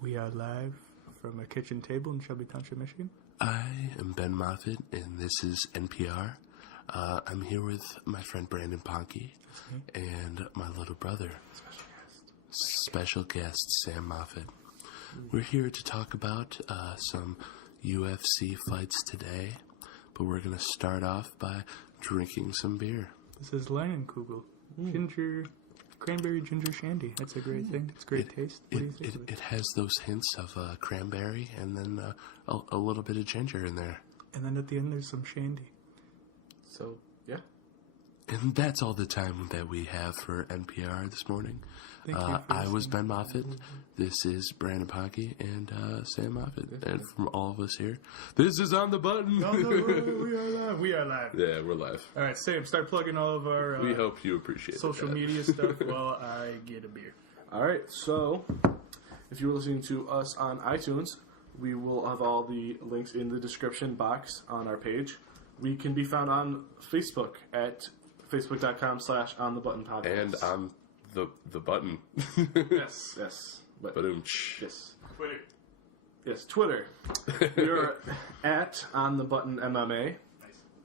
We are live from a kitchen table in Shelby Township, Michigan. I am Ben Moffitt, and this is NPR. I'm here with my friend Brandon Ponke and my little brother, special guest Sam Moffitt. We're here to talk about some UFC fights today, but we're going to start off by drinking some beer. This is Leinenkugel. Cranberry ginger shandy. That's a great thing. It's great taste. What do you think of it? It has those hints of cranberry and then a little bit of ginger in there. And then at the end there's some shandy. So, yeah. And that's all the time that we have for NPR this morning. Thank you for I was listening. Ben Moffitt. This is Brandon Ponke and Sam Moffitt. And from all of us here, this is On the Button. No, we are live. We are live. Yeah, we're live. All right, Sam, start plugging all of our We hope you appreciate social that. media stuff while I get a beer. All right, so if you're listening to us on iTunes, we will have all the links in the description box on our page. We can be found on Facebook at facebook.com/onthebuttonpodcast. And on the button. Yes. But, yes. Twitter. Yes, Twitter. We are at onthebuttonMMA. Nice.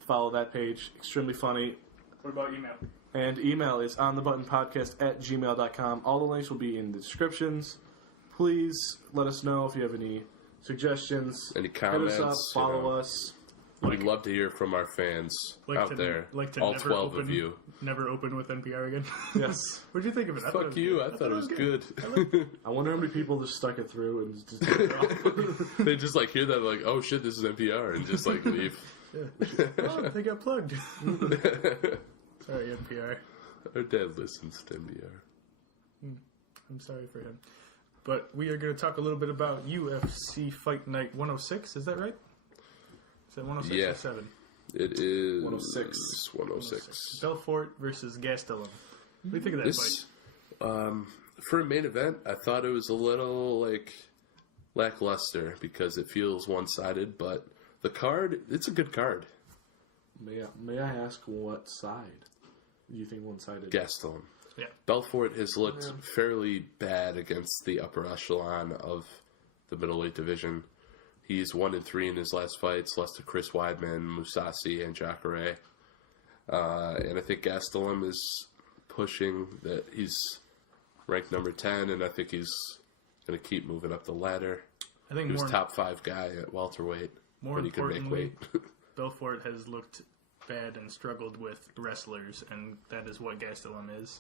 Follow that page. Extremely funny. What about email? And email is onthebuttonpodcast@gmail.com. All the links will be in the descriptions. Please let us know if you have any suggestions. Any comments, Hit us up, follow us. We'd love to hear from our fans out there. All 12 of you. Never open with NPR again. Yes. What'd you think of it? Fuck you. I thought it was good. I wonder how many people just stuck it through and just took it off. They just hear that oh shit, this is NPR, and just leave. Yeah. Oh, they got plugged. Sorry, NPR. Our dad listens to NPR. I'm sorry for him. But we are going to talk a little bit about UFC Fight Night 106. Is that right? Is that 106 Yeah. or 7? It is 106. 106. Belfort versus Gastelum. What do you think of that This, for a main event, I thought it was a little lackluster because it feels one-sided, but the card, it's a good card. May I ask what side do you think one-sided? Gastelum. Yeah. Belfort has looked fairly bad against the upper echelon of the middleweight division. He's 1-3 in his last fights, lost to Chris Weidman, Mousasi, and Jacare. And I think Gastelum is pushing that he's ranked number 10, and I think he's going to keep moving up the ladder. I think He was more, top 5 guy at welterweight, more but he could make importantly, weight. Belfort has looked bad and struggled with wrestlers, and that is what Gastelum is.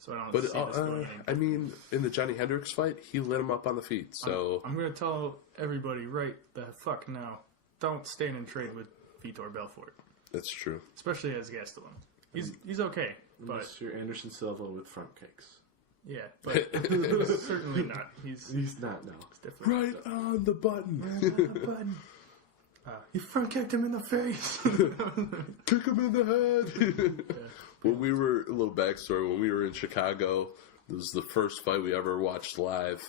So I don't But see this going any I mean, in the Johnny Hendricks fight, he lit him up on the feet. So I'm going to tell everybody right the fuck now. Don't stand and trade with Vitor Belfort, that's true. especially as Gastelum. He's okay, but Mr. Anderson Silva with front kicks. yeah, but certainly not. He's not, no. different. Right on the button. You front kicked him in the face. Kick him in the head. When we were, a little backstory, when we were in Chicago, this was the first fight we ever watched live.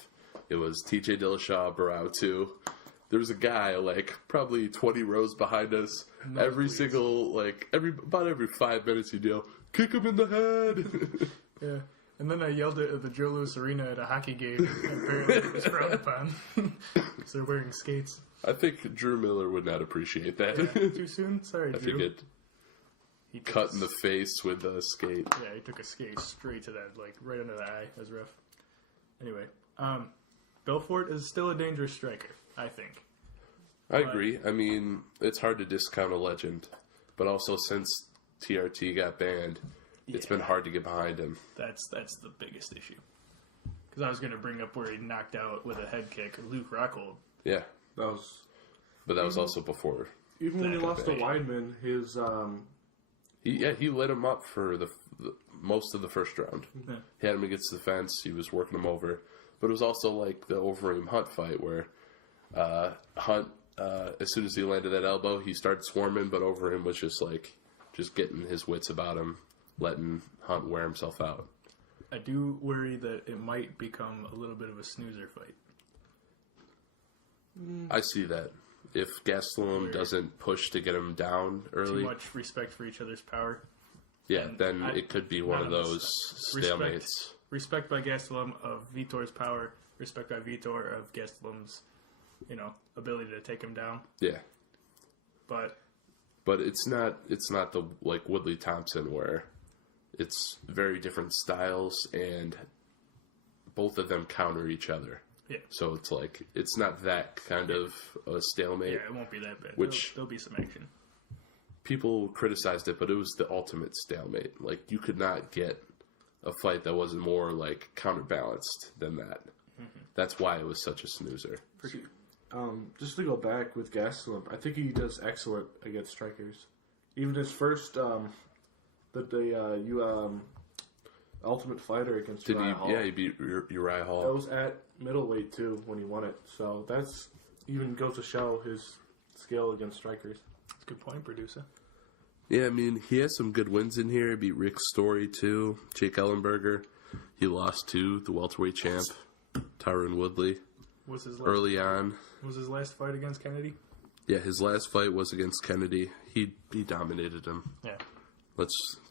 It was TJ Dillashaw, Barao 2. There was a guy, probably 20 rows behind us. Every 5 minutes he'd yell, kick him in the head. Yeah. And then I yelled it at the Joe Louis Arena at a hockey game, and apparently it was frowned upon. Because they're wearing skates. I think Drew Miller would not appreciate that. Too soon? Sorry, I Drew. think it He took cut in the face with a skate. Yeah, he took a skate straight to that, right under the eye. That was rough. Anyway, Belfort is still a dangerous striker, I think. I agree. I mean, it's hard to discount a legend. But also, since TRT got banned, it's been hard to get behind him. That's the biggest issue. Because I was going to bring up where he knocked out with a head kick Luke Rockhold. Yeah. That That was also before. even when he That lost to could be. Weidman, his He lit him up for the most of the first round. Yeah. He had him against the fence. He was working him over. But it was also like the Overeem Hunt fight where Hunt, as soon as he landed that elbow, he started swarming, but Overeem was just getting his wits about him, letting Hunt wear himself out. I do worry that it might become a little bit of a snoozer fight. I see that. If Gastelum doesn't push to get him down early, Too much respect for each other's power. yeah, then it could be one of those stalemates. Respect by Gastelum of Vitor's power, respect by Vitor of Gastelum's, ability to take him down. Yeah. But it's not the like Woodley Thompson where it's very different styles and both of them counter each other. yeah, So it's like it's not that kind of a stalemate. yeah, it won't be that bad. Which- There'll be some action. People criticized it, but it was the ultimate stalemate. Like you could not get a fight that wasn't more like counterbalanced than that. That's why it was such a snoozer. Just to go back with Gastelum, I think he does excellent against strikers. Even his first, Ultimate Fighter against Did he? Uriah Hall. Yeah, he beat Uriah That Hall. was at middleweight too when he won it. So that's even goes to show his skill against strikers. That's a good point, producer. Yeah, I mean, he has some good wins in here. He beat Rick Story, too. Jake Ellenberger. He lost to the welterweight champ, Tyron Woodley, Was his last, early on. Was his last fight against Kennedy? Yeah, his last fight was against Kennedy. He dominated him. Yeah.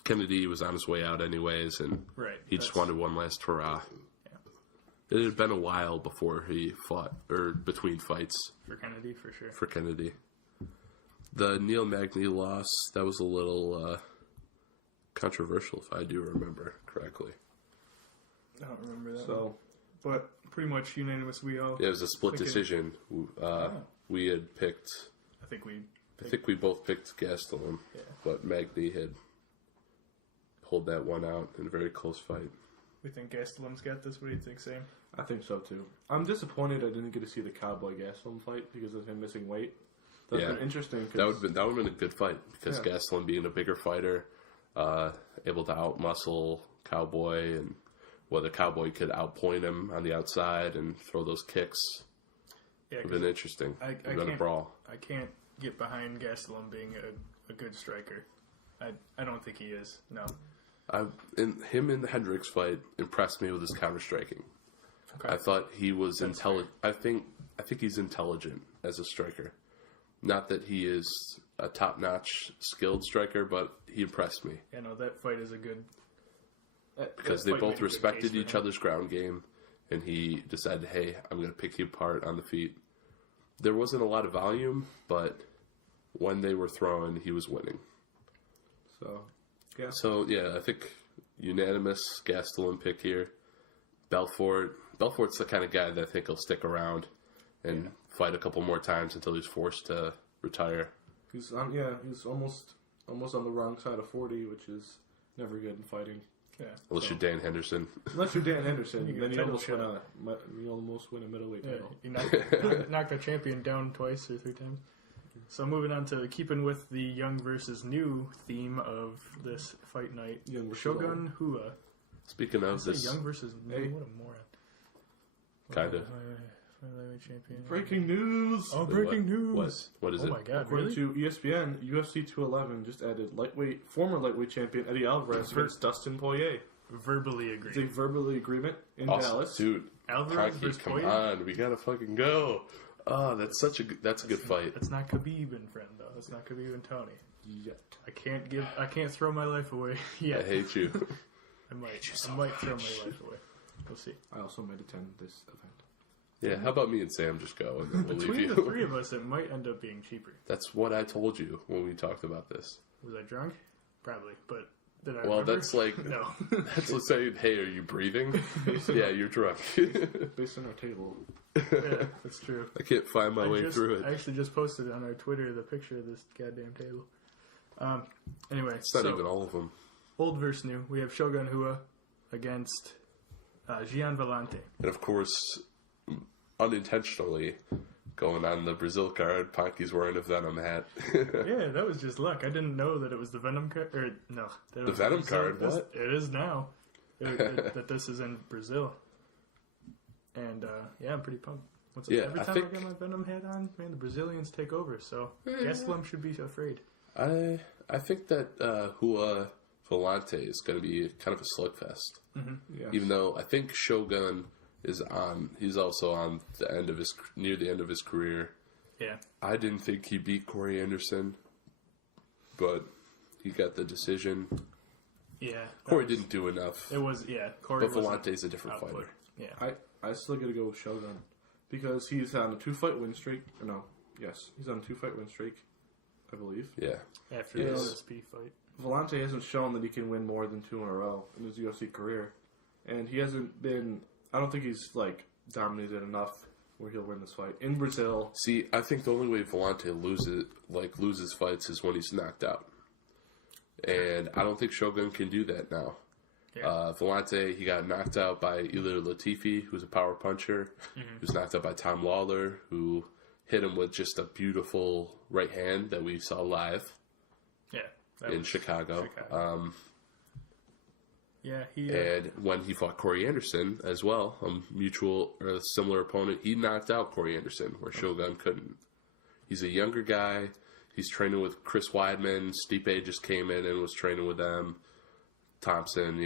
Kennedy was on his way out anyways, and Right. he just wanted one last hurrah. Yeah. It had been a while before he fought, or between fights For Kennedy, for sure. for Kennedy. The Neil Magny loss, that was a little controversial, if I do remember correctly. I don't remember that. So But pretty much unanimous. We all. Yeah, it was a split Thinking- decision. We had picked... I think we. I think we both picked Gastelum, Yeah. but Magny had pulled that one out in a very close fight. We think Gastelum's got this. What do you think, Sam? I think so too. I'm disappointed I didn't get to see the Cowboy Gastelum fight because of him missing weight. That's Yeah. been interesting. That would have been a good fight because Yeah. Gastelum being a bigger fighter, able to outmuscle Cowboy, and whether Cowboy could outpoint him on the outside and throw those kicks Yeah, would have 'cause been interesting. I Would have been a can't- brawl. I can't get behind Gastelum being a good striker. I don't think he is. No. Him in the Hendricks fight impressed me with his counter striking. Okay. I thought he was That's intelligent. I think he's intelligent as a striker. Not that he is a top-notch skilled striker, but he impressed me Yeah, no, that fight is a good. because that they fight both made a good respected case for each him. other's ground game, and he decided, "Hey, I'm going to pick you apart on the feet." There wasn't a lot of volume, but when they were throwing, he was winning. So, yeah. So yeah, I think unanimous Gastelum pick here. Belfort's the kind of guy that I think will stick around and fight a couple more times until he's forced to retire. He's almost on the wrong side of 40, which is never good in fighting. Yeah. Unless you're Dan Henderson. Unless you're Dan Henderson, You get then a you title almost win a middleweight Yeah, title. he knocked the champion down twice or 3 times. So moving on to keeping with the young versus new theme of this fight night, Young versus Shogun Hua. Speaking of Say this, young versus new. Hey. What a moron. kind of. Flyweight champion. Breaking news! Oh, breaking news! What is Oh it? my god, According really? to ESPN, UFC 211 just added former lightweight champion Eddie Alvarez against Dustin Poirier. Verbally It's a agreed. verbally agreement in Awesome. Dallas. Dude, Alvarez Ponke, versus come Poirier? on, we gotta fucking go. Oh, that's a good fight. That's not Khabib and friend though. That's not Khabib and Tony. Yet. I can't throw my life away I yet. hate you. I might throw my life away. We'll see. I also might attend this event. Yeah, how about me and Sam just go and then we'll leave Between you? the 3 of us, it might end up being cheaper. That's what I told you when we talked about this. Was I drunk? Probably, but did I Well, remember? that's like No. that's like saying, "Hey, are you breathing?" Yeah, you're drunk. Based on our table. Yeah, that's true. I can't find my way through I it. actually just posted on our Twitter the picture of this goddamn table. Anyway, It's not even all of them. old versus new. We have Shogun Hua against Gian Vellante. And of course, unintentionally, going on the Brazil card, Ponke's wearing a Venom hat. Yeah, that was just luck. I didn't know that it was the Venom card. Or no, that it was Venom Brazil. card, what? It is now. That this is in Brazil. And yeah, I'm pretty pumped. Yeah, every I time think- I get my Venom hat on, man, the Brazilians take over. So Gastelum should be afraid. I think that Hua Volante is going to be kind of a slugfest. Yeah. Even though I think Shogun is on, he's also on the end of near the end of his career. Yeah. I didn't think he beat Corey Anderson, but he got the decision. Yeah. Corey didn't do enough, It was, yeah. Corey but was Volante's a different fighter. Yeah. I I still got to go with Shogun because he's on a 2-fight win streak. He's on a 2-fight win streak, I believe. Yeah. After the GSP fight. Vellante hasn't shown that he can win more than 2 in a row in his UFC career. And he hasn't been... I don't think he's, dominated enough where he'll win this fight. In Brazil... See, I think the only way Vellante loses fights is when he's knocked out. And I don't think Shogun can do that now. Yeah. Vellante, he got knocked out by Ilir Latifi, who's a power puncher. He was knocked out by Tom Lawler, who hit him with just a beautiful right hand that we saw live. Yeah. In Chicago. He and when he fought Corey Anderson as well, a similar opponent, he knocked out Corey Anderson, where Shogun couldn't. He's a younger guy. He's training with Chris Weidman. Stipe just came in and was training with them. Thompson,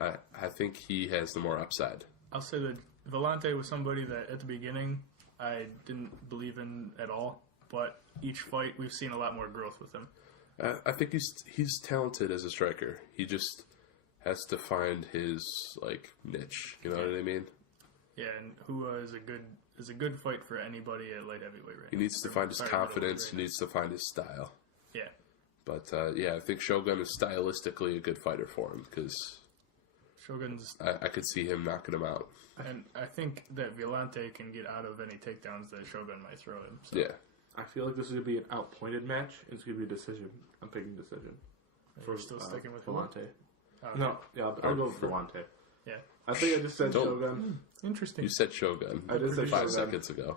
I think he has the more upside. I'll say that Vellante was somebody that at the beginning I didn't believe in at all, but each fight we've seen a lot more growth with him. I think he's talented as a striker. He just has to find his niche. You know what I mean? Yeah, and who is a good fight for anybody at light heavyweight right now. He needs to find his confidence. He needs to find his style. Yeah. But, I think Shogun is stylistically a good fighter for him because Shogun's... I could see him knocking him out. And I think that Vellante can get out of any takedowns that Shogun might throw him. So. Yeah. I feel like this is going to be an outpointed match. It's going to be a decision. I'm picking decision. For still sticking with Vellante. Okay. No, yeah, I'll go with Vellante. Yeah. I think I just said Shogun. Interesting. You said Shogun. I did say 5 Shogun. seconds ago.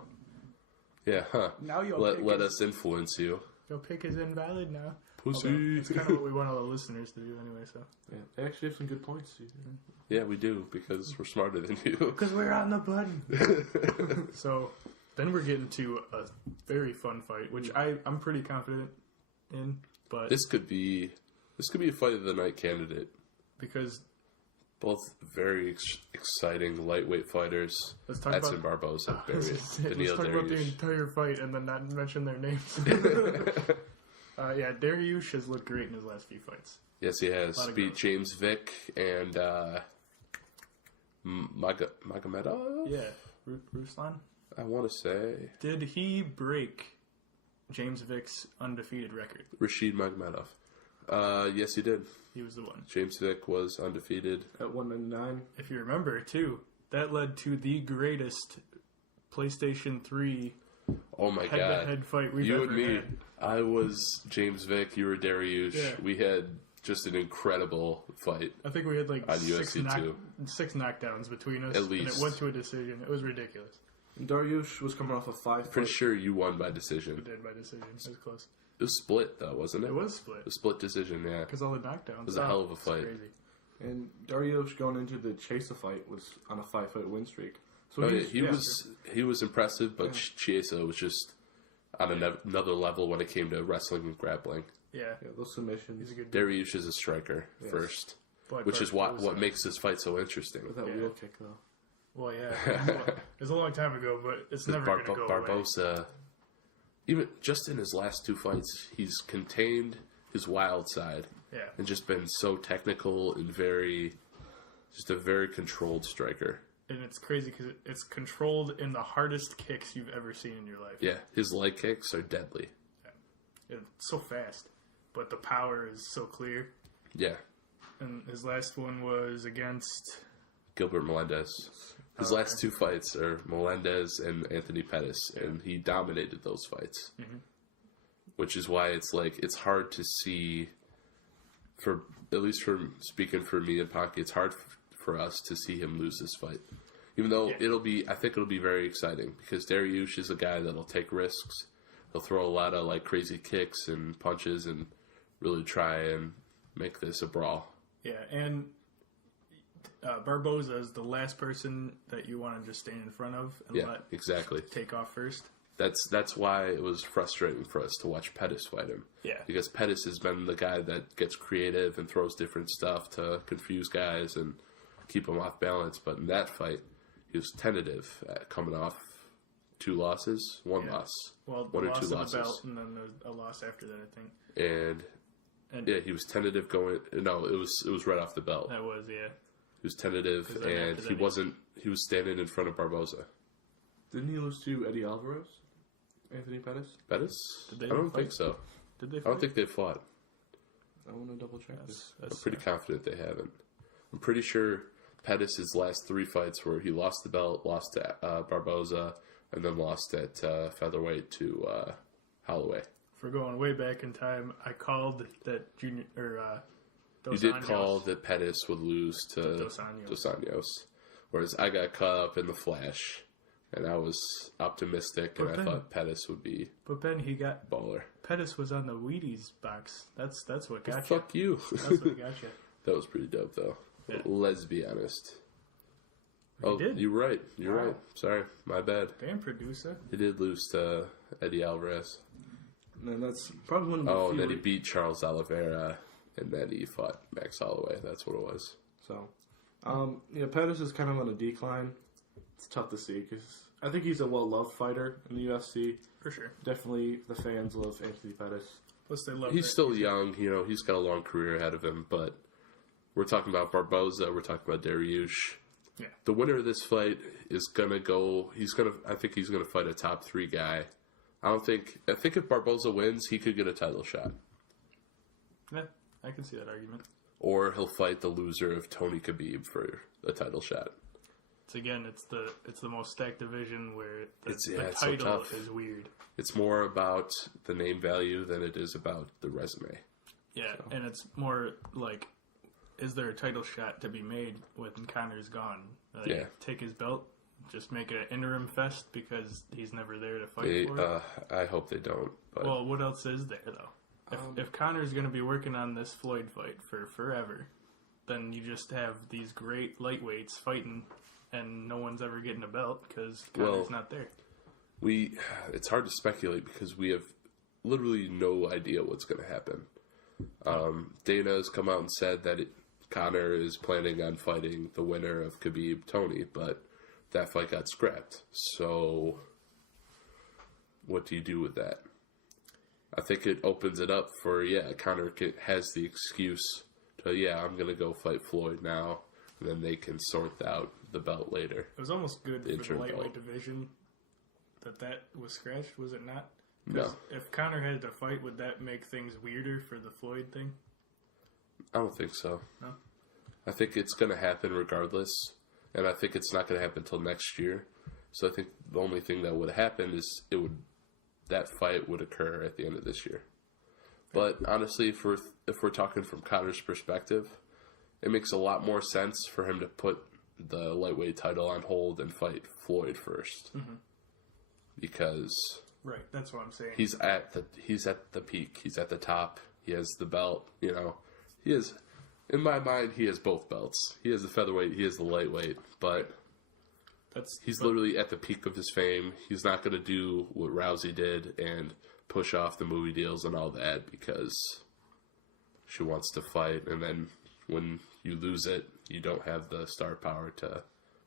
Yeah, huh. Now let us influence you. Your pick is invalid now. Pussy. It's kind of what we want all the listeners to do anyway, so. Yeah, they actually have some good points. Yeah, we do, because we're smarter than you. Because we're on the button. So, then we're getting to a very fun fight, which I'm pretty confident in, but... This could be a fight of the night candidate. Because... Both very exciting lightweight fighters. Let's talk Edson Barboza, let's talk about the entire fight and then not mention their names. Dariush has looked great in his last few fights. Yes, he has. Beat James Vick and Magomedov? Yeah, Ruslan? I want to say. Did he break James Vick's undefeated record? Rashid Magomedov. Yes, he did. He was the one. James Vick was undefeated. At 199. If you remember, too, that led to the greatest PlayStation 3 head-to-head fight we've ever had. I was James Vick, you were Dariush. Yeah. We had just an incredible fight. I think we had on UFC 6 knockdowns between us. At least. And it went to a decision. It was ridiculous. And Dariush was coming off a 5 Pretty sure you won by decision. We did by decision. It was close. It was split, though, wasn't it? It was split. A split decision, yeah. Because all the knockdowns. It was a hell of a fight. Crazy. And Dariush going into the Chiesa fight was on a 5-fight win streak. So he was impressive, but Chiesa was just on another level when it came to wrestling and grappling. Yeah, those submissions. He's a good Dariush is a striker first, which is what makes this fight so interesting. With that wheel kick, though. Well, yeah. It was a long time ago, but it's never going to go Barboza, away. Even just in his last 2 fights, he's contained his wild side. Yeah. And just been so technical and just a very controlled striker. And it's crazy because it's controlled in the hardest kicks you've ever seen in your life. Yeah, his leg kicks are deadly. Yeah. It's so fast, but the power is so clear. Yeah. And his last one was against... Gilbert Melendez. His last 2 fights are Melendez and Anthony Pettis, and he dominated those fights. Mm-hmm. Which is why it's hard to see, at least speaking for me and Ponke, it's hard for us to see him lose this fight. Even though I think it'll be very exciting, because Dariush is a guy that'll take risks. He'll throw a lot of crazy kicks and punches and really try and make this a brawl. Yeah, and Barboza is the last person that you want to just stand in front of and let take off first. That's why it was frustrating for us to watch Pettis fight him. Yeah. Because Pettis has been the guy that gets creative and throws different stuff to confuse guys and keep them off balance. But in that fight, he was tentative coming off 2 losses, 1 loss. Well, 1 or 2 losses. The belt and then a loss after that, I think. And he was tentative going. No, it was right off the belt. That was, yeah. He was tentative, and he wasn't. He was standing in front of Barboza. Didn't he lose to Eddie Alvarez? Anthony Pettis? Pettis? I don't think so. Did they fight? I don't think they fought. I want to double check this. I'm pretty confident they haven't. I'm pretty sure Pettis' last 3 fights where he lost the belt, lost to Barboza, and then lost at featherweight to Holloway. If we're going way back in time, I called that Junior or You did call that Pettis would lose to Dos Anjos, whereas I got caught up in the flash, and I was optimistic, and I thought Pettis would be. But Ben, he got baller. Pettis was on the Wheaties box. That's what got you. Fuck you. That's what got you. That was pretty dope, though. Yeah. Let's be honest. He did. You're right. You're right. Sorry, my bad. Damn, producer. He did lose to Eddie Alvarez. And that's probably one of the and then he beat Charles Oliveira, and then he fought Max Holloway. That's what it was. So, Pettis is kind of on a decline. It's tough to see because I think he's a well-loved fighter in the UFC. For sure. Definitely the fans love Anthony Pettis. Plus they love He's still young. He's got a long career ahead of him, but we're talking about Barboza. We're talking about Dariush. Yeah. The winner of this fight is gonna go. I think he's gonna fight a top 3 guy. I think if Barboza wins, he could get a title shot. Yeah, I can see that argument. Or he'll fight the loser of Tony Khabib for a title shot. It's the most stacked division where the title is weird. It's more about the name value than it is about the resume. Yeah, and it's more like, is there a title shot to be made when Conor's gone? Take his belt, just make it an interim fest because he's never there to fight for it? I hope they don't. But. Well, what else is there, though? If Conor's going to be working on this Floyd fight for forever, then you just have these great lightweights fighting, and no one's ever getting a belt because Conor's not there. It's hard to speculate because we have literally no idea what's going to happen. Dana has come out and said that Conor is planning on fighting the winner of Khabib-Tony, but that fight got scrapped. So, what do you do with that? I think it opens it up for, Conor has the excuse to, I'm going to go fight Floyd now, and then they can sort out the belt later. It was almost good for the lightweight division that was scratched, was it not? No. If Conor had to fight, would that make things weirder for the Floyd thing? I don't think so. No? I think it's going to happen regardless, and I think it's not going to happen until next year. So I think the only thing that would happen is that fight would occur at the end of this year. But honestly, if we're talking from Conor's perspective, it makes a lot more sense for him to put the lightweight title on hold and fight Floyd first. Mm-hmm. Because right, that's what I'm saying. He's at the peak. He's at the top. He has the belt. He is. In my mind, he has both belts. He has the featherweight. He has the lightweight. But he's literally at the peak of his fame. He's not going to do what Rousey did and push off the movie deals and all that because she wants to fight. And then when you lose it, you don't have the star power to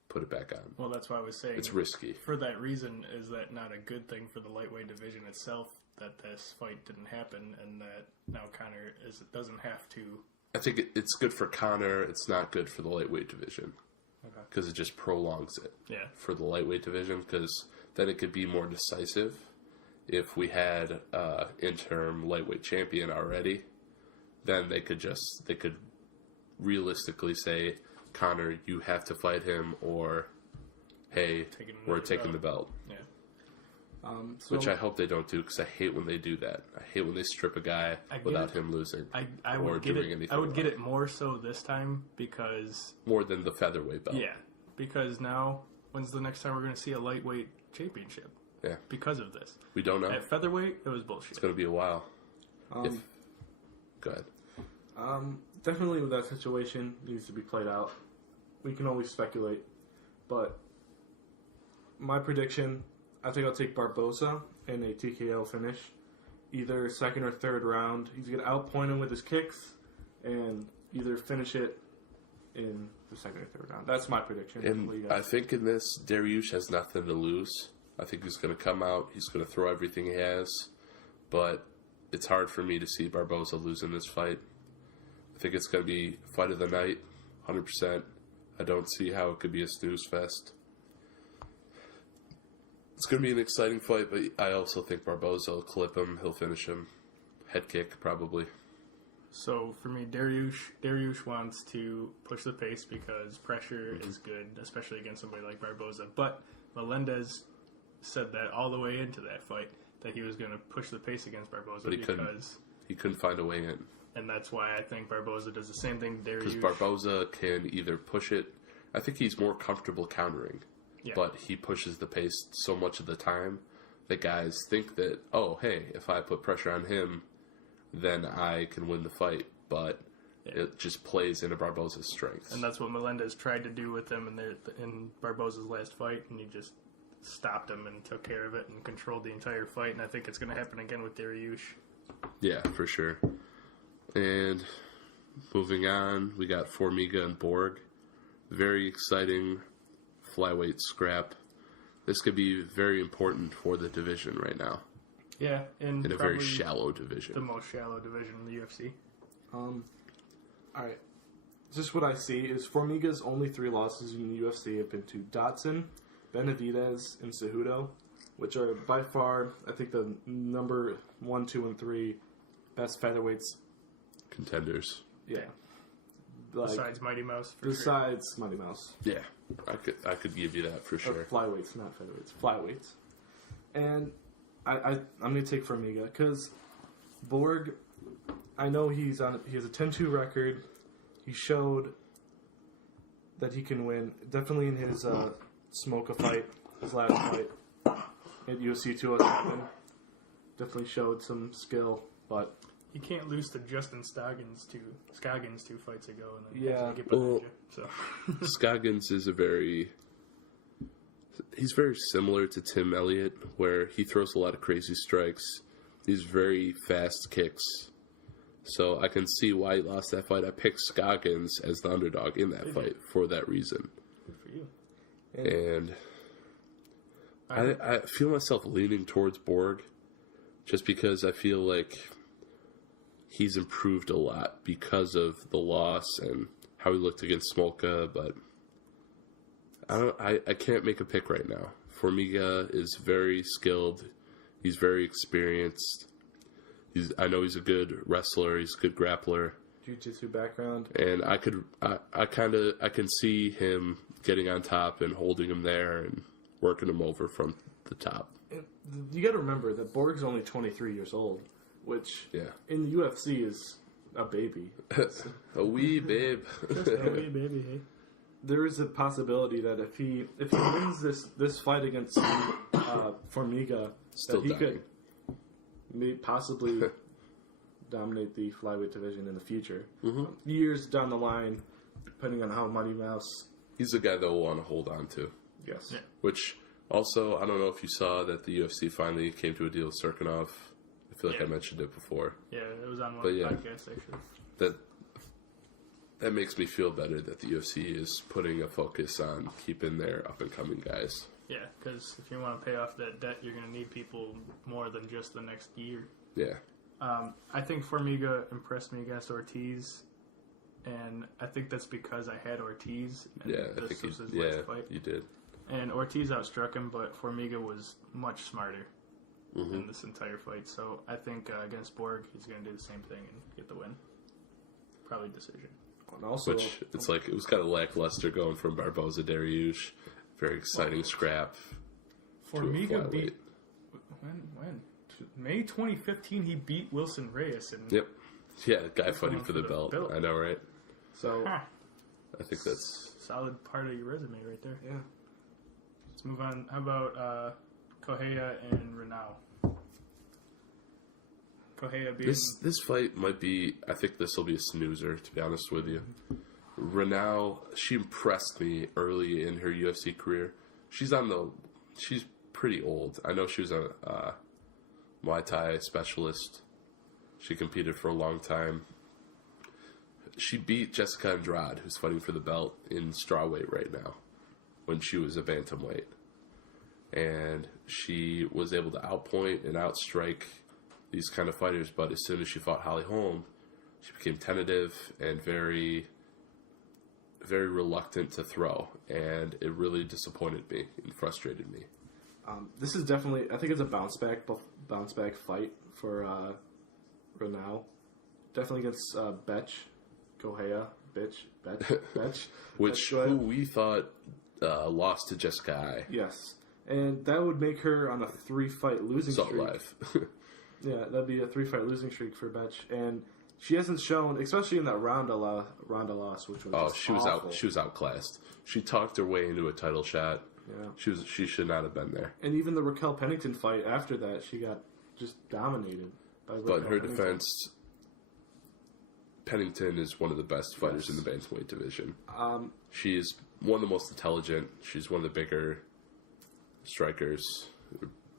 put it back on. Well, that's why I was saying it's risky. For that reason, is that not a good thing for the lightweight division itself that this fight didn't happen and that now Conor doesn't have to? I think it's good for Conor. It's not good for the lightweight division because it just prolongs it. Yeah. For the lightweight division, because then it could be more decisive. If we had interim lightweight champion already, then they could realistically say, Conor, you have to fight him, or hey, we're taking the belt. Yeah. Which I hope they don't do, because I hate when they do that. I hate when they strip a guy without him losing or doing anything. I would get it more so this time because more than the featherweight belt. Yeah, because now when's the next time we're going to see a lightweight championship? Yeah, because of this, we don't know. At featherweight, it was bullshit. It's going to be a while. Go ahead. Definitely with that situation needs to be played out. We can only speculate, but my prediction, I think I'll take Barboza in a TKO finish, either second or third round. He's going to outpoint him with his kicks and either finish it in the second or third round. That's my prediction. And I think in this, Dariush has nothing to lose. I think he's going to come out. He's going to throw everything he has, but it's hard for me to see Barboza losing this fight. I think it's going to be fight of the night, 100%. I don't see how it could be a snooze fest. It's going to be an exciting fight, but I also think Barboza will clip him. He'll finish him. Head kick, probably. So, for me, Dariush wants to push the pace because pressure is good, especially against somebody like Barboza. But Melendez said that all the way into that fight, that he was going to push the pace against Barboza But he couldn't find a way in. And that's why I think Barboza does the same thing to Dariush. Because Barboza can either push it. I think he's more comfortable countering. Yeah. But he pushes the pace so much of the time that guys think that, oh, hey, if I put pressure on him, then I can win the fight. But it just plays into Barboza's strengths. And that's what Melendez tried to do with him in Barboza's last fight, and he just stopped him and took care of it and controlled the entire fight. And I think it's going to happen again with Dariush. Yeah, for sure. And moving on, we got Formiga and Borg. Very exciting flyweight scrap. This could be very important for the division right now. Yeah, in a very shallow division. The most shallow division in the UFC. Alright. Just what I see is Formiga's only 3 losses in the UFC have been to Dotson, Benavidez, and Cejudo, which are by far, I think, the number 1, 2, and 3 best featherweights. Contenders. Yeah. Besides Mighty Mouse. Besides Mighty Mouse. Yeah, I could give you that for sure. Flyweights, not featherweights. Flyweights. And I'm going to take Formiga because Borg, I know he has a 10-2 record. He showed that he can win. Definitely in his Smoka fight, his last fight at UFC 207. Definitely showed some skill, but you can't lose to Justin Scoggins 2 fights ago, and then get well, you. So Scoggins is he's very similar to Tim Elliott, where he throws a lot of crazy strikes. He's very fast kicks. So I can see why he lost that fight. I picked Scoggins as the underdog in that fight for that reason. Good for you. And I feel myself leaning towards Borg just because I feel like he's improved a lot because of the loss and how he looked against Smolka, but I can't make a pick right now. Formiga is very skilled. He's very experienced. I know he's a good wrestler. He's a good grappler. Jiu-jitsu background. And I can see him getting on top and holding him there and working him over from the top. You got to remember that Borg's only 23 years old, which in the UFC is a baby. A wee babe. Just a wee baby, hey. There is a possibility that if he wins this fight against Formiga, Still that he dying. could possibly dominate the flyweight division in the future. Mm-hmm. Years down the line, depending on how Mighty Mouse... He's the guy they'll want to hold on to. Yes. Yeah. Which, also, I don't know if you saw that the UFC finally came to a deal with Serkinov. I feel like I mentioned it before. Yeah, it was on one podcast, actually. That makes me feel better that the UFC is putting a focus on keeping their up-and-coming guys. Yeah, because if you want to pay off that debt, you're going to need people more than just the next year. Yeah. I think Formiga impressed me against Ortiz, and I think that's because I had Ortiz. And I think was his last fight. You did. And Ortiz outstruck him, but Formiga was much smarter in this entire fight. So I think against Borg, he's going to do the same thing and get the win. Probably decision. And also, which, it's like, it was kind of lackluster going from Barboza Dariush. Very exciting scrap. Formiga beat... When? May 2015, he beat Wilson Reyes. Yep. Yeah, the guy fighting for the belt. I know, right? So, I think that's... solid part of your resume right there. Yeah. Let's move on. How about Correia and Renau? Correia being... This fight might be... I think this will be a snoozer, to be honest with you. Renau, she impressed me early in her UFC career. She's pretty old. I know she was a Muay Thai specialist. She competed for a long time. She beat Jessica Andrade, who's fighting for the belt in strawweight right now, when she was a bantamweight. And she was able to outpoint and outstrike these kind of fighters, but as soon as she fought Holly Holm, she became tentative and very very reluctant to throw, and it really disappointed me and frustrated me. This is definitely, I think it's a bounce back fight for Renaud. Definitely against Betch, Which who we thought lost to Jessica Ai. Yes, and that would make her on a 3-fight losing streak. Live. Yeah, that'd be a 3-fight losing streak for Betch, and she hasn't shown, especially in that Ronda loss, which was awful. She was outclassed. She talked her way into a title shot. Yeah, she should not have been there. And even the Raquel Pennington fight after that, she got just dominated by Raquel But in her Pennington. defense, Pennington is one of the best fighters in the bantamweight division. She is one of the most intelligent. She's one of the bigger strikers,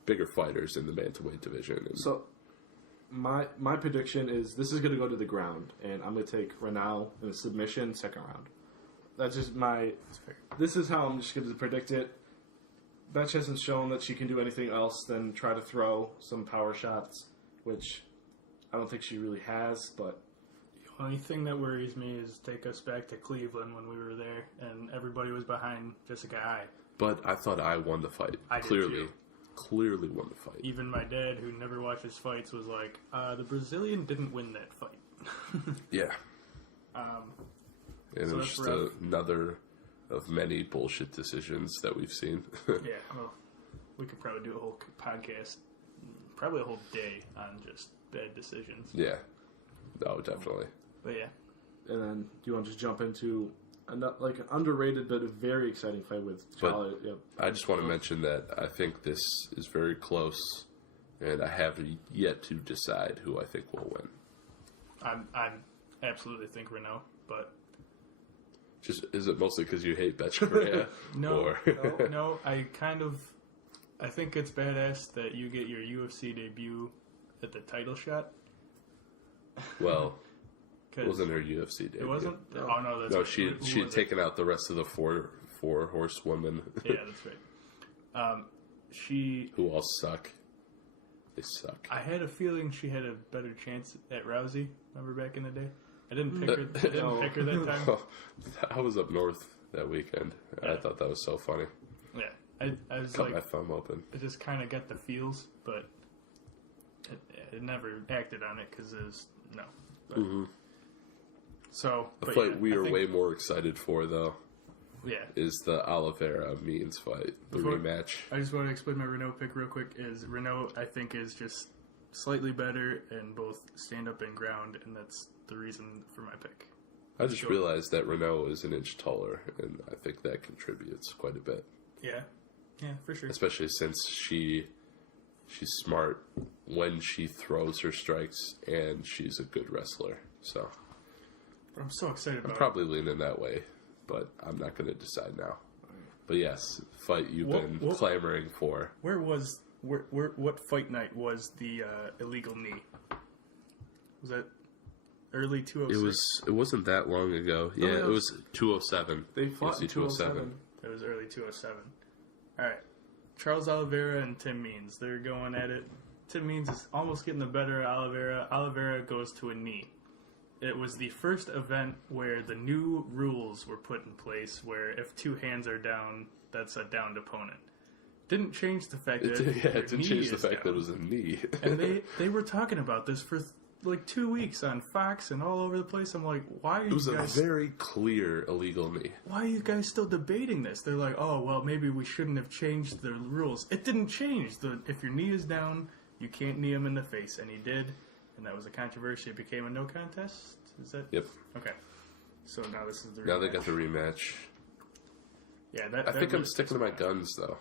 bigger fighters in the bantamweight division. And so, my prediction is this is going to go to the ground, and I'm going to take Renaud in a submission second round. That's just my. This is how I'm just going to predict it. Betch hasn't shown that she can do anything else than try to throw some power shots, which I don't think she really has, but. The only thing that worries me is take us back to Cleveland when we were there and everybody was behind Jessica Ai. But I thought I won the fight. I did too. Clearly won the fight. Even my dad, who never watches fights, was like, the Brazilian didn't win that fight. Yeah. And So it was that's just rough. another of many bullshit decisions that we've seen. Yeah, well, we could probably do a whole podcast, probably a whole day on just bad decisions. Yeah. No, definitely. But yeah. And then, do you want to just jump into an underrated but a very exciting fight with Charlie? Yep. I just want to mention that I think this is very close, and I have yet to decide who I think will win. I absolutely think Renaud, but Just is it mostly because you hate Betch Correa? no, I think it's badass that you get your UFC debut at the title shot. Well, it wasn't her UFC debut. It wasn't? Oh no, that's no. right. She had taken out the rest of the four horsewomen. Yeah, that's right. Who all suck. They suck. I had a feeling she had a better chance at Rousey. Remember back in the day? I didn't pick her that time. I was up north that weekend. Yeah. I thought that was so funny. Yeah, I was cut my thumb open. I just kind of got the feels, but it never acted on it because it was no. But, So the fight we are way more excited for, though, is the Oliveira Means fight, the rematch. I just want to explain my Renaud pick real quick. Is Renaud, I think, is just slightly better in both stand up and ground, and that's the reason for my pick. I just realized that Renaud is an inch taller, and I think that contributes quite a bit. Yeah, for sure. Especially since she's smart when she throws her strikes, and she's a good wrestler. So. But I'm so excited about it. I'm probably leaning that way, but I'm not going to decide now. But yes, fight you've been clamoring for. What fight night was the illegal knee? Was that early 206? It wasn't that long ago. No, it was 207. They fought in 207. It was early 207. All right. Charles Oliveira and Tim Means. They're going at it. Tim Means is almost getting the better of Oliveira. Oliveira goes to a knee. It was the first event where the new rules were put in place where if two hands are down, that's a downed opponent. Didn't change the fact that it didn't change the fact that it was a knee. And they were talking about this for like 2 weeks on Fox and all over the place. I'm like, why are you guys... It was a very clear illegal knee. Why are you guys still debating this? They're like, oh, well, maybe we shouldn't have changed the rules. It didn't change. If your knee is down, you can't knee him in the face. And he did. And that was a controversy. It became a no contest? Is that? Yep. Okay. So now this is the rematch. Now they got the rematch. Yeah, I think I'm sticking to my guns, though.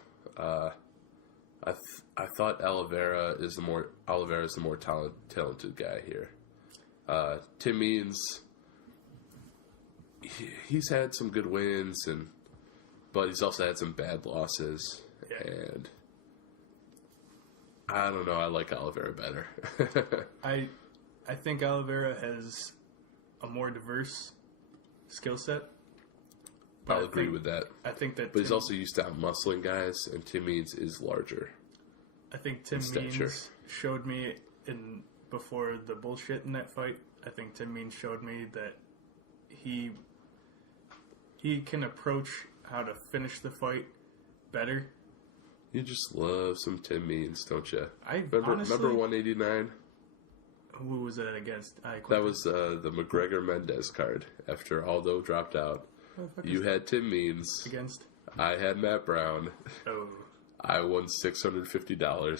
I thought Oliveira is the more talented guy here. Tim Means, he's had some good wins, but he's also had some bad losses. Yeah. And I don't know. I like Oliveira better. I think Oliveira has a more diverse skill set. I'll agree with that. I think that, but he's also used to out-muscling guys, and Tim Means is larger. I think Tim Means showed me before the bullshit in that fight. I think Tim Means showed me that he he can approach how to finish the fight better. You just love some Tim Means, don't you? Honestly, remember 189? Who was that against? That was the McGregor Mendez card. After Aldo dropped out, you had Tim Means against. I had Matt Brown. Oh, I won $650.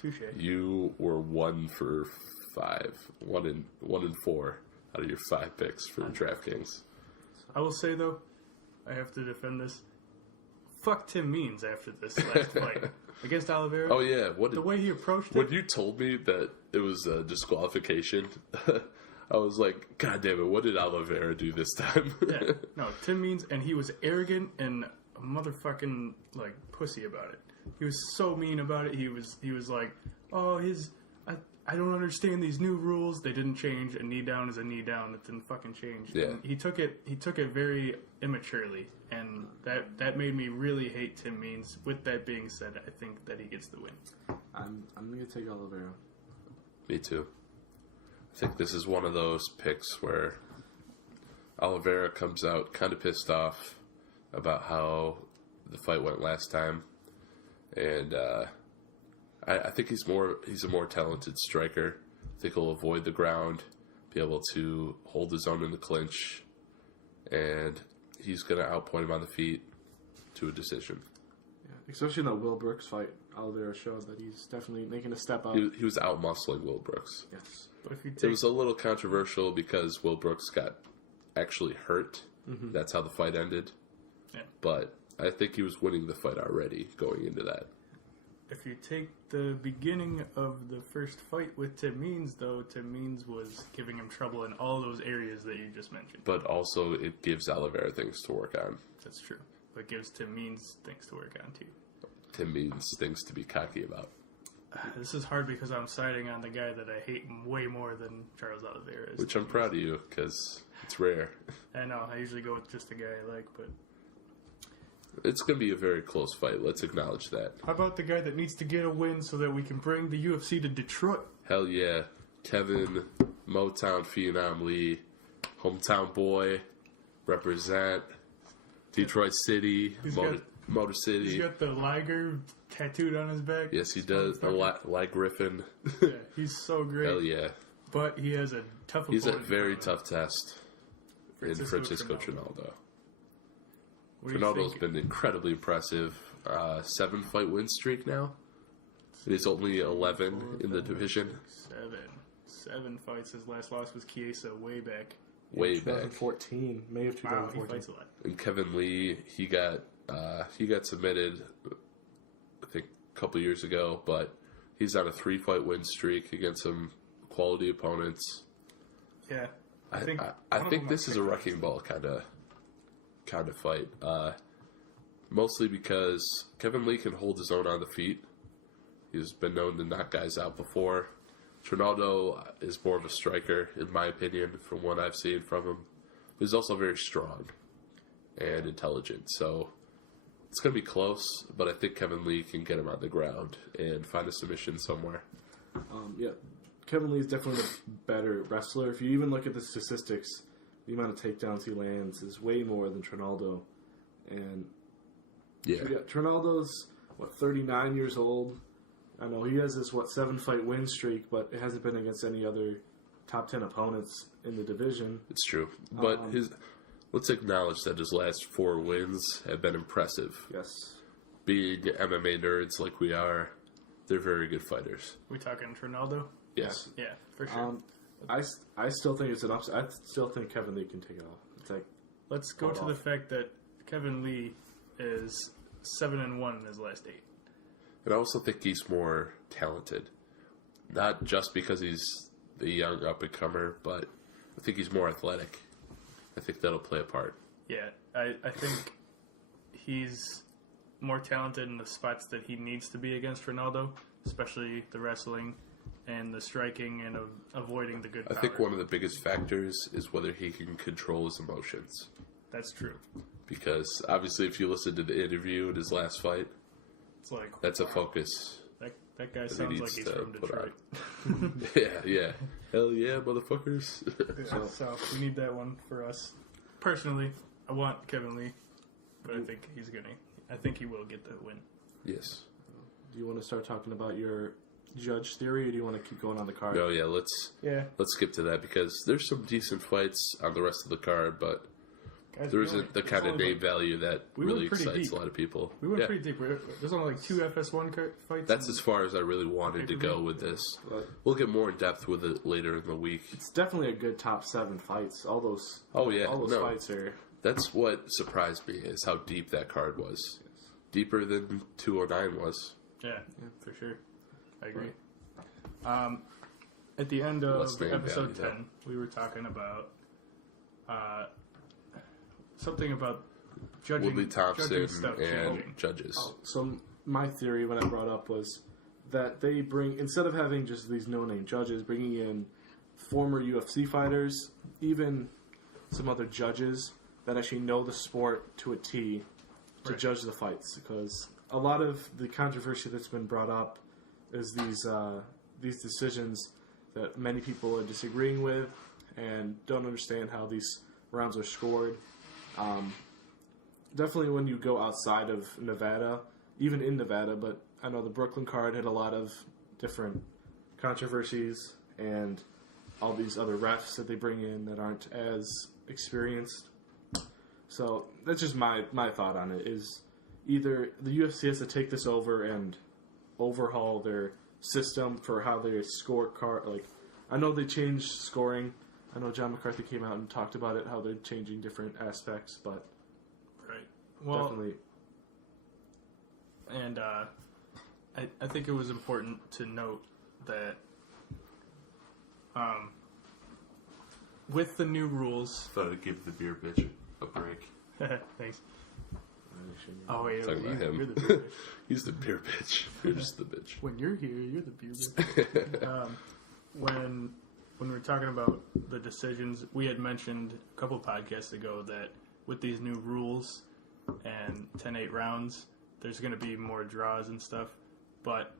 touche. You were 1 for 5, 1 in 4 out of your 5 picks for DraftKings. I will say though, I have to defend this. Fuck Tim Means after this last fight against Oliveira. Oh yeah, the way he approached it. When you told me that it was a disqualification, I was like, God damn it! What did Oliveira do this time? Yeah, no, Tim Means, and he was arrogant and a motherfucking like pussy about it. He was so mean about it. He was like, oh, I don't understand these new rules. They didn't change. A knee down is a knee down. It didn't fucking change. Yeah. And he took it very immaturely, and that made me really hate Tim Means. With that being said, I think that he gets the win. I'm gonna take Oliveira. Me too. I think this is one of those picks where Oliveira comes out kind of pissed off about how the fight went last time, and I think he's a more talented striker. I think he'll avoid the ground, be able to hold his own in the clinch, and he's going to outpoint him on the feet to a decision. Yeah, especially in that Will Brooks fight, Oliveira showed that he's definitely making a step up. He was out-muscling Will Brooks. Yes. But if you It was a little controversial because Will Brooks got actually hurt. Mm-hmm. That's how the fight ended. Yeah. But I think he was winning the fight already going into that. If you take the beginning of the first fight with Tim Means, though, Tim Means was giving him trouble in all those areas that you just mentioned. But also, it gives Oliveira things to work on. That's true. But it gives Tim Means things to work on, too. Tim Means things to be cocky about. This is hard because I'm siding on the guy that I hate way more than Charles Oliveira is. Which I'm proud of you, because it's rare. I know. I usually go with just the guy I like, but... It's going to be a very close fight. Let's acknowledge that. How about the guy that needs to get a win so that we can bring the UFC to Detroit? Hell yeah. Kevin, Motown Phenom Lee, hometown boy, represent Detroit City, Motor City. He's got the Liger tattooed on his back. Yes, he does. The Lag Griffin. Yeah, he's so great. Hell yeah. But he has a tough opponent. He's a very tough test in Francisco Trinaldo. Trinaldo's been incredibly impressive. 7-fight win streak now. It is only 11 in the division. 7 fights. His last loss was Chiesa way back. Way back. 2014, May of 2014. Wow, he fights a lot. And Kevin Lee, he got submitted, I think, a couple years ago, but he's on a 3-fight win streak against some quality opponents. Yeah, I think this is a wrecking ball kind of fight. Mostly because Kevin Lee can hold his own on the feet. He's been known to knock guys out before. Trinaldo is more of a striker, in my opinion, from what I've seen from him. He's also very strong and intelligent. So it's going to be close, but I think Kevin Lee can get him on the ground and find a submission somewhere. Yeah, Kevin Lee is definitely the better wrestler. If you even look at the statistics, the amount of takedowns he lands is way more than Trinaldo. And yeah, Trinaldo's, 39 years old. I know he has this 7-fight win streak, but it hasn't been against any other top 10 opponents in the division. It's true. But let's acknowledge that his last 4 wins have been impressive. Yes. Being MMA nerds like we are, they're very good fighters. We talking Trinaldo? Yes. Yeah, for sure. I still think it's an upset. I still think Kevin Lee can take it off. It's like, let's go to the fact that Kevin Lee is 7-1 in his last 8. And I also think he's more talented. Not just because he's the young up-and-comer, but I think he's more athletic. I think that'll play a part. Yeah, I think he's more talented in the spots that he needs to be against Ronaldo, especially the wrestling and the striking and avoiding the good power. I think one of the biggest factors is whether he can control his emotions. That's true. Because obviously if you listen to the interview in his last fight, it's like that's a focus. That guy sounds like he's from Detroit. Yeah. Hell yeah, motherfuckers. So we need that one for us. Personally, I want Kevin Lee, but I think I think he will get the win. Yes. Do you want to start talking about your judge theory, or do you want to keep going on the card? No, yeah, let's skip to that because there's some decent fights on the rest of the card, but there isn't the kind of name value that really excites a lot of people. We went pretty deep. There's only like 2 FS1 fights. That's as far as I really wanted to go with this. We'll get more in depth with it later in the week. It's definitely a good top 7 fights. All those fights are... That's what surprised me, is how deep that card was. Yes. Deeper than 209 was. Yeah, for sure. I agree. At the end of episode 10, we were talking about something about judging, Woodley Thompson stuff and judges. So my theory when I brought up was that they bring, instead of having just these no-name judges, bringing in former UFC fighters, even some other judges that actually know the sport to a T to judge the fights. Because a lot of the controversy that's been brought up is these decisions that many people are disagreeing with and don't understand how these rounds are scored. Definitely when you go outside of Nevada, even in Nevada, but I know the Brooklyn card had a lot of different controversies and all these other refs that they bring in that aren't as experienced. So that's just my thought on it, is either the UFC has to take this over and overhaul their system for how they score card. Like, I know they changed scoring. I know John McCarthy came out and talked about it, how they're changing different aspects, but definitely. And I think it was important to note that with the new rules... Thought I'd give the beer bitch a break. Thanks. Oh, wait, talking about him. You're the beer bitch. He's the beer bitch. You're just the bitch. When you're here, you're the beer bitch. When we were talking about the decisions, we had mentioned a couple podcasts ago that with these new rules and 10-8 rounds, there's going to be more draws and stuff. But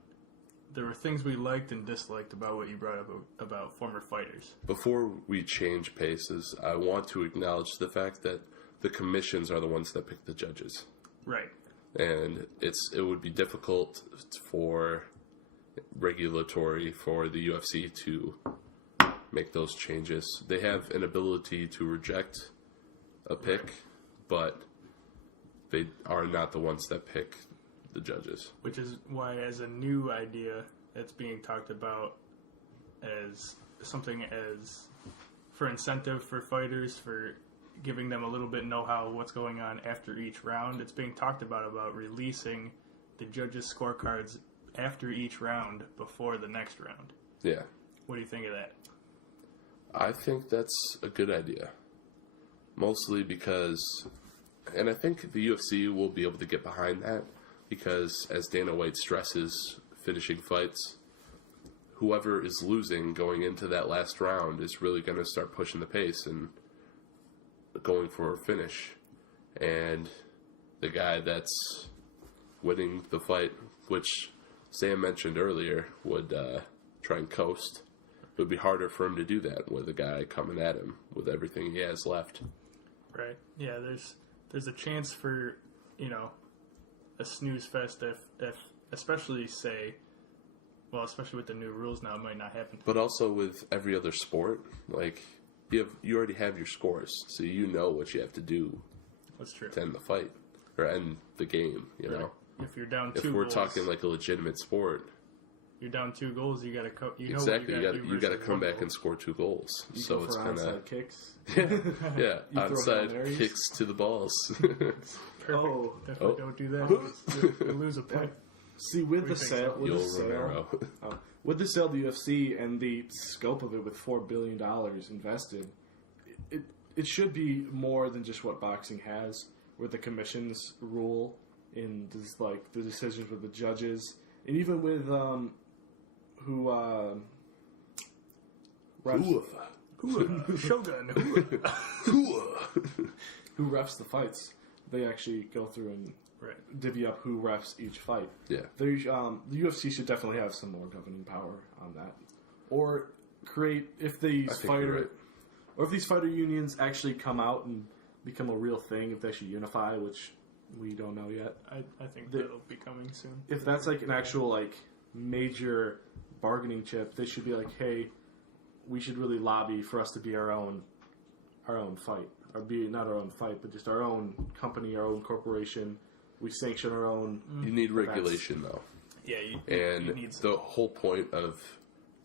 there were things we liked and disliked about what you brought up about former fighters. Before we change paces, I want to acknowledge the fact that the commissions are the ones that pick the judges. Right. And it would be difficult for regulatory for the UFC to make those changes. They have an ability to reject a pick, but they are not the ones that pick the judges. Which is why, as a new idea that's being talked about as something as for incentive for fighters, for giving them a little bit know-how what's going on after each round, it's being talked about releasing the judges' scorecards after each round before the next round. Yeah. What do you think of that? I think that's a good idea. Mostly because, and I think the UFC will be able to get behind that, because as Dana White stresses finishing fights, whoever is losing going into that last round is really going to start pushing the pace and going for a finish. And the guy that's winning the fight, which Sam mentioned earlier, would try and coast. It would be harder for him to do that with a guy coming at him with everything he has left. Right. Yeah, there's a chance for, a snooze fest if especially especially with the new rules now, it might not happen. But also with every other sport, like, you already have your scores, so you know what you have to do. That's true. To end the fight or end the game, you know. If you're down 2 goals, if we're talking like a legitimate sport, you're down 2 goals. You got to exactly. You got to come back and score 2 goals. So it's kind of kicks. Yeah, outside kicks to the balls. Definitely don't do that. You lose a point. See, with the sale, of the UFC and the scope of it, with $4 billion invested, it should be more than just what boxing has, where the commissions rule in this, like the decisions with the judges, and even with Shogun who refs the fights. They actually go through and divvy up who refs each fight. Yeah. The UFC should definitely have some more governing power on that, or create if these fighter unions actually come out and become a real thing, if they should unify, which we don't know yet. I think that'll be coming soon. If that's like an actual like major bargaining chip, they should be like, hey, we should really lobby for us to be our own fight, or be not our own fight, but just our own company, our own corporation. We sanction our own. You need regulation, though. Yeah, you need the whole point of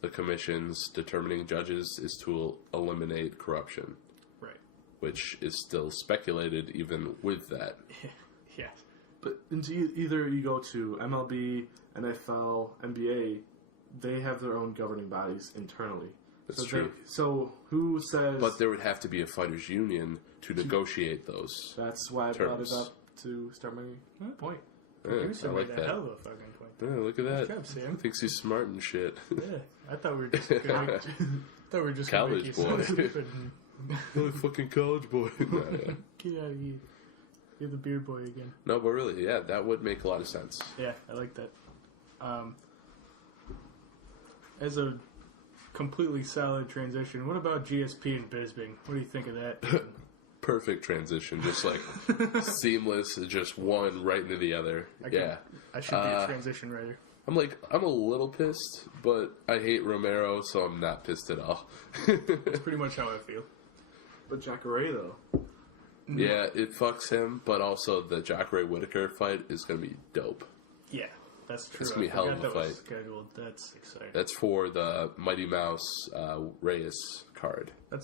the commissions determining judges is to eliminate corruption. Right. Which is still speculated even with that. Yeah. But either you go to MLB, NFL, NBA, they have their own governing bodies internally. That's true. So who says... But there would have to be a fighters union to negotiate those. That's why I brought it up to start my point. Yeah, I like that. Hell of a fucking point. Yeah, look at that. Good job, Sam. Thinks he's smart and shit. Yeah, I thought we were just gonna College make you boy. so stupid. Really fucking college boy. Get out of here. You're the beard boy again. No, but really, yeah, that would make a lot of sense. Yeah, I like that. As a completely solid transition, what about GSP and Bisping? What do you think of that? Perfect transition, just like seamless, just one right into the other. I should be a transition writer. I'm a little pissed, but I hate Romero, so I'm not pissed at all. That's pretty much how I feel. But Jacare, though. Yeah, it fucks him, but also the Jacare Whitaker fight is going to be dope. Yeah, that's true. It's going to be a hell of a fight. Scheduled. That's exciting. That's for the Mighty Mouse Reyes card. I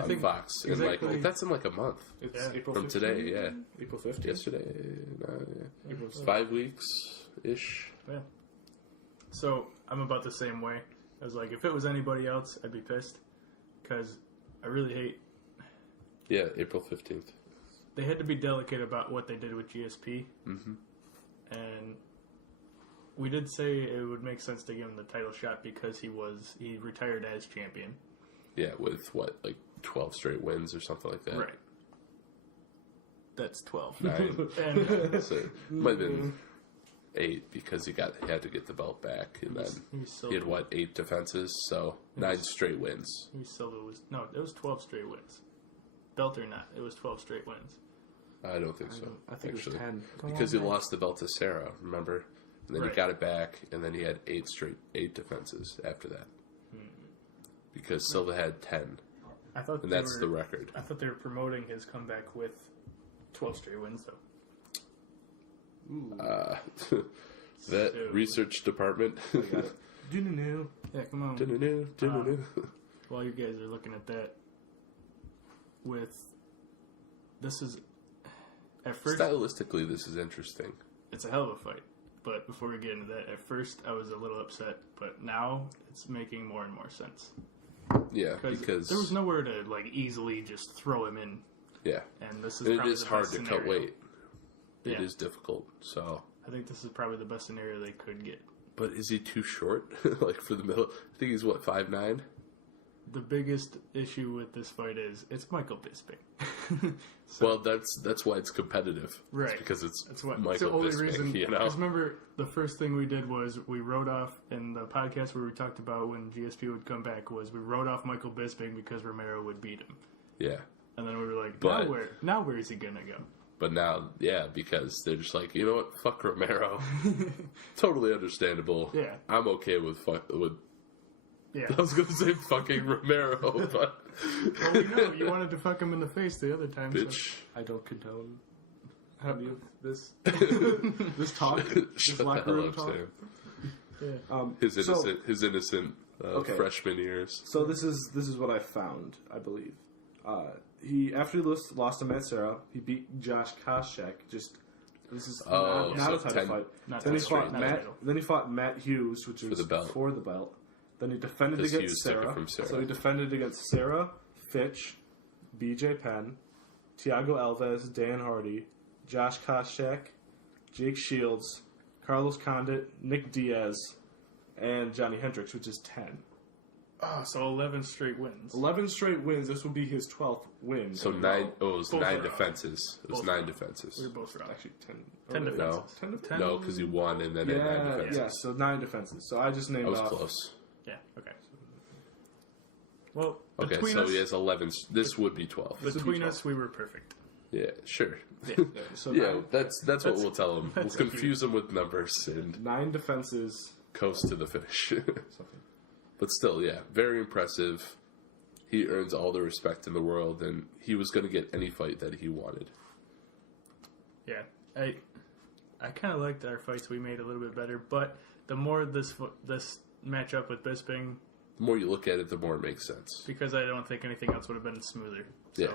on think Fox. exactly. And that's in like a month. It's April from 15th? today, yeah. April 15th? Yesterday. April 15th. 5 weeks-ish. Yeah. So, I'm about the same way. I was like, if it was anybody else, I'd be pissed. Because I really hate... Yeah, April 15th. They had to be delicate about what they did with GSP. Mm-hmm. And we did say it would make sense to give him the title shot because he retired as champion. Yeah, with what, like 12 straight wins or something like that? Right. That's 12. 9. And, so it might have been 8 because he had to get the belt back. And then he had, what, 8 defenses? So 9 straight wins. It was 12 straight wins. Belt or not, it was 12 straight wins. I don't think so. I think actually. It was 10. Because he lost the belt to Sarah, remember? And then he got it back, and then he had 8 defenses after that. Because Silva had 10. And that's the record. I thought they were promoting his comeback with 12 straight wins, though. Research department. Yeah, come on. While you guys are looking at that, this is at first stylistically this is interesting. It's a hell of a fight, but before we get into that, at first I was a little upset, but now it's making more and more sense. Yeah, because there was nowhere to like easily just throw him in. Yeah, and this is it is hard to scenario. cut weight. It is difficult. So I think this is probably the best scenario they could get. But is he too short? Like for the middle? I think he's what 5'9". The biggest issue with this fight is it's Michael Bisping. Well, that's why it's competitive. Right. It's because it's the Michael only Bisping, reason. you know? Because remember, the first thing we did was we wrote off, in the podcast where we talked about when GSP would come back, was we wrote off Michael Bisping because Romero would beat him. Yeah. And then we were like, now where is he going to go? But now, yeah, because they're just like, you know what? Fuck Romero. Totally understandable. Yeah. I'm okay with yeah. I was going to say fucking Romero, but... Well, we know. You wanted to fuck him in the face the other time. Bitch. So. I don't condone any of this this talk. This Shut locker room talk. Yeah. His innocent freshman years. So this is what I found, I believe. After he lost to Matt Serra, he beat Josh Koscheck. This is not a title fight. Then he fought Matt Hughes, which was for the belt. Then he defended against Sarah. So he defended against Sarah, Fitch, BJ Penn, Thiago Alves, Dan Hardy, Josh Koscheck, Jake Shields, Carlos Condit, Nick Diaz, and Johnny Hendricks, which is 10. Oh, so 11 straight wins. 11 straight wins. This would be his 12th win. So 9. Oh, it was 9 defenses. It was 9 defenses. We were both wrong. Actually 10. 10 defenses. 10 defenses? No, because he won and then had 9 defenses. Yeah, so 9 defenses. So I just named off. I was close. Yeah, okay. Well, okay, so he has 11. This would be 12. Between us, we were perfect. Yeah, sure. So Yeah, that's what we'll tell him. We'll that's confuse him with numbers and 9 defenses. coast to the finish. But still, yeah, very impressive. He earns all the respect in the world, and he was going to get any fight that he wanted. Yeah, I kind of liked our fights we made a little bit better, but the more this matchup with Bisping, The more you look at it, the more it makes sense. because I don't think anything else would have been smoother. So, Yeah.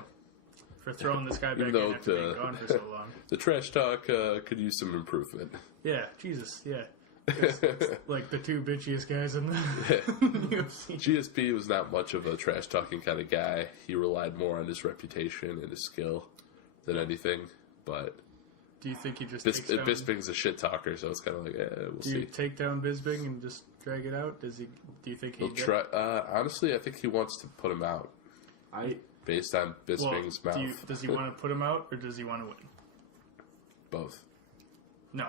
for throwing this guy back Even in though after being gone for so long. The trash talk could use some improvement. Yeah, Jesus, yeah. It's like the two bitchiest guys in the UFC. GSP was not much of a trash talking kind of guy. He relied more on his reputation and his skill than anything. But Do you think he just takes down... Bisping's a shit talker, so it's kind of like, we'll Do you see. take down Bisping and just drag it out? Do you think He'll try. Honestly, I think he wants to put him out based on Bisping's mouth. Does he want to put him out, or does he want to win? Both. No.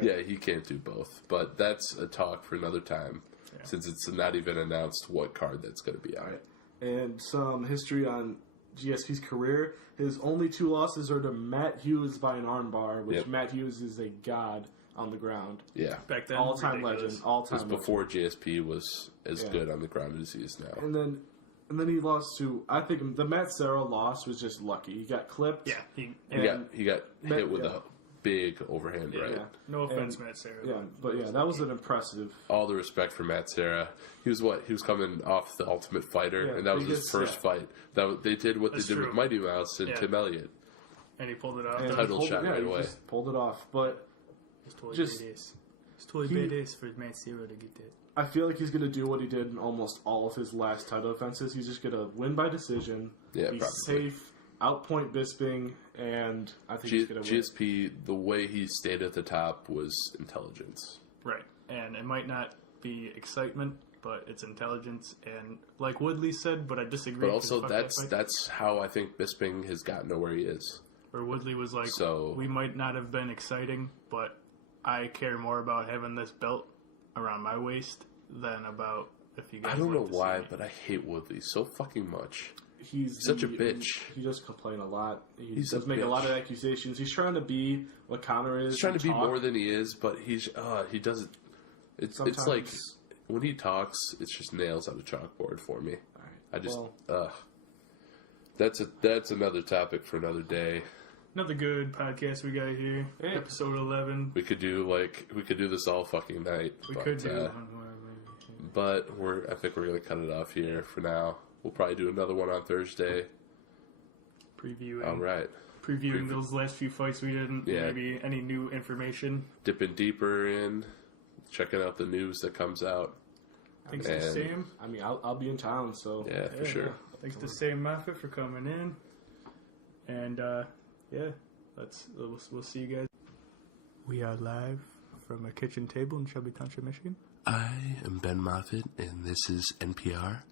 Yeah, he can't do both. But that's a talk for another time, since it's not even announced what card that's going to be on. And some history on GSP's career. His only 2 losses are to Matt Hughes by an armbar, which Matt Hughes is a god on the ground. Yeah. Back then, All-time legend. All-time It was before GSP was as good on the ground as he is now. And then he lost to, I think the Matt Serra loss was just lucky. He got clipped. Yeah. He got hit with a big overhand right. Yeah. No offense, Matt Serra. Yeah, but that was an impressive. All the respect for Matt Serra. He was coming off the Ultimate Fighter, and that was his first fight. They did what they did with Mighty Mouse and Tim Elliott. And he pulled it off. Title shot right away. Just pulled it off, but it's totally badass for Matt Serra to get that. I feel like he's going to do what he did in almost all of his last title defenses. He's just going to win by decision, be probably safe, outpoint Bisping, and I think he's going to win. GSP, the way he stayed at the top was intelligence. Right. And it might not be excitement, but it's intelligence. And like Woodley said, but I disagree. But also, that's how I think Bisping has gotten to where he is. Where Woodley was like, we might not have been exciting, but I care more about having this belt around my waist than about if you guys. I don't know why, but I hate Woodley so fucking much. He's such a bitch. He does complain a lot. He does make a lot of accusations. He's trying to be what Conor is. He's trying to be more than he is, but he doesn't. It's like when he talks, it's just nails on a chalkboard for me. I just that's another topic for another day. Another good podcast we got here. Yeah. Episode 11. We could do this all fucking night. We could do. But I think we're gonna cut it off here for now. We'll probably do another one on Thursday. Previewing. All right. Previewing those last few fights we didn't. Yeah. Maybe any new information. Dipping deeper in, checking out the news that comes out. Thanks to Sam. I mean, I'll be in town, so yeah, for sure. Thanks to Sam Moffitt for coming in. And we'll see you guys. We are live from a kitchen table in Shelby Township, Michigan. I am Ben Moffitt, and this is NPR.